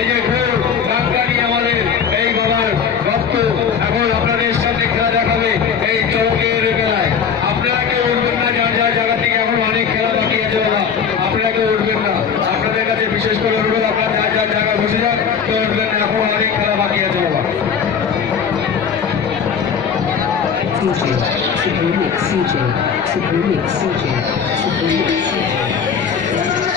এই যে ঢোল ডাঙ্গা নিয়ে আমাদের এই বাবার ভক্ত এখন আপনাদের সাথে খেলা দেখাবে এই চরকের মেলায়। আপনারা কেউ উঠবেন না, যার যার জায়গা থেকে এখন অনেক খেলা বাকি আছে বাবা, আপনারা কেউ উঠবেন না। আপনাদের কাছে বিশেষ করে অনুরোধ, আপনারা যার যার জায়গায় বসে যান, কেউ উঠবেন না, এখন অনেক খেলা বাকি আছে বাবা। CJ, Supreme CJ, Supreme CJ, Supreme CJ.